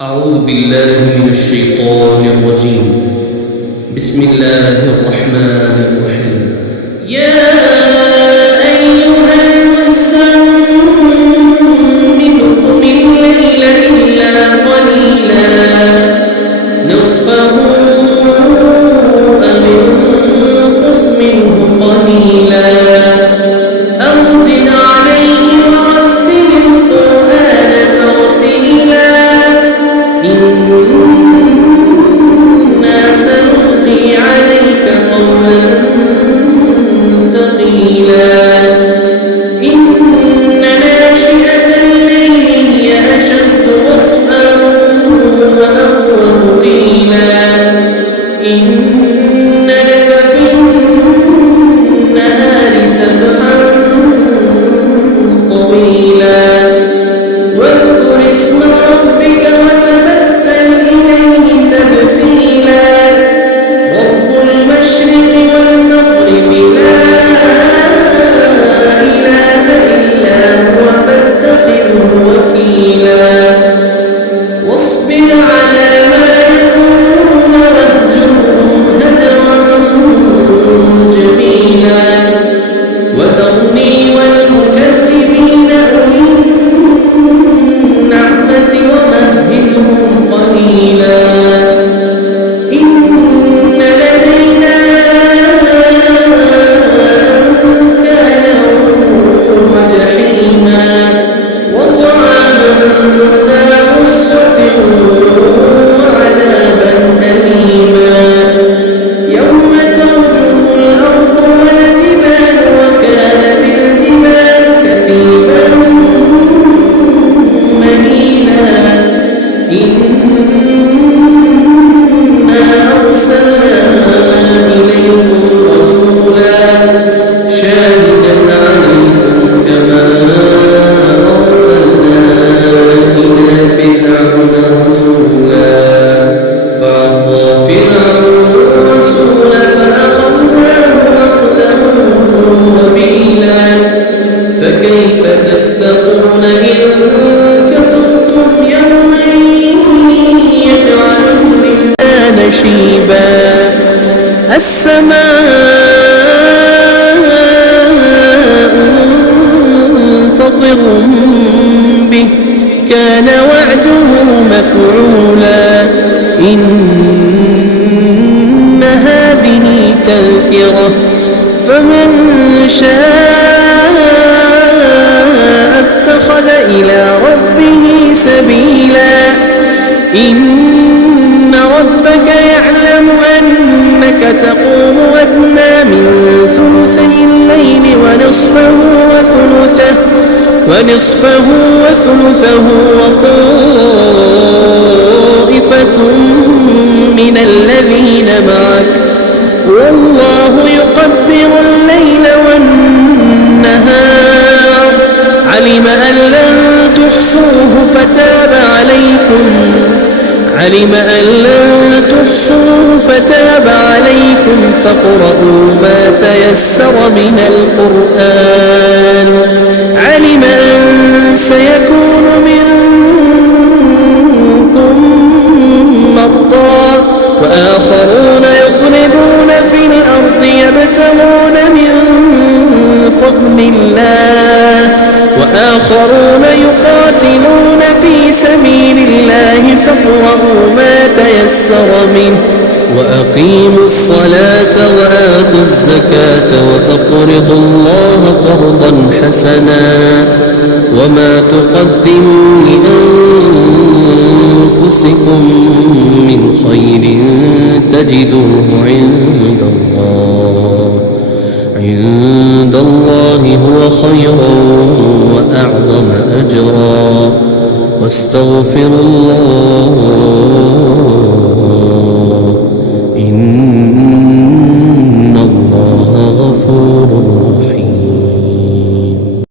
أعوذ بالله من الشيطان الرجيم. بسم الله الرحمن الرحيم. يا أيها المزمل قم الليل إلا قليلا نصفه أو انقص منه قليلا أو زد عليه ورتل القرآن ترتيلا إنا سنلقي عليك قولا ثقيلا إن ناشئة الليل هي أشد وطئا وأقوم قيلا إن لك في النهار سبحا طويلا واذكر اسم ربك وتبتل إليه تبتيلا رب المشرق والمغرب لا إله إلا هو فاتخذه وكيلا واصبر على ما يقولون واهجرهم هجرا جميلا وذرني والمكذبين أولي النعمة ومهلهم قليلا إن لدينا أنكالا وجحيما وطعاما ذا غصة وعذابا أليما يوم ترجف الأرض والجبال وكانت الجبال كثيبا مهيلا إنا أرسلنا إليكم رسولا شاهدا عليكم كما أرسلنا إلى فرعون رسولا فعصى فرعون الرسول فأخذناه أخذا وبيلا فكيف تتقون إن كفرتم يوما يجعل الولدان شيبا السماء منفطر به كان وعده مفعولا إن هذه تذكرة فمن شاء اتخذ إلى ربه سبيلا إن ربك يعلم أنك تقوم أدنى من ثلثي الليل ونصفه وثلثه وطائفة من الذين معك والله يقدر الليل والنهار علم أن لن تحصوه فتاب عليكم فاقرؤوا ما تيسر من القرآن علم أن سيكون منكم مرضى وآخرون يضربون في الأرض يبتغون من فضل الله وآخرون يقاتلون في سبيل الله فاقرؤوا ما تيسر منه وأقيموا الصلاة وآتوا الزكاة وأقرضوا الله قرضا حسنا وما تقدموا لأنفسكم من خير تجدوه عند الله هو خيرا وأعظم أجرا واستغفروا الله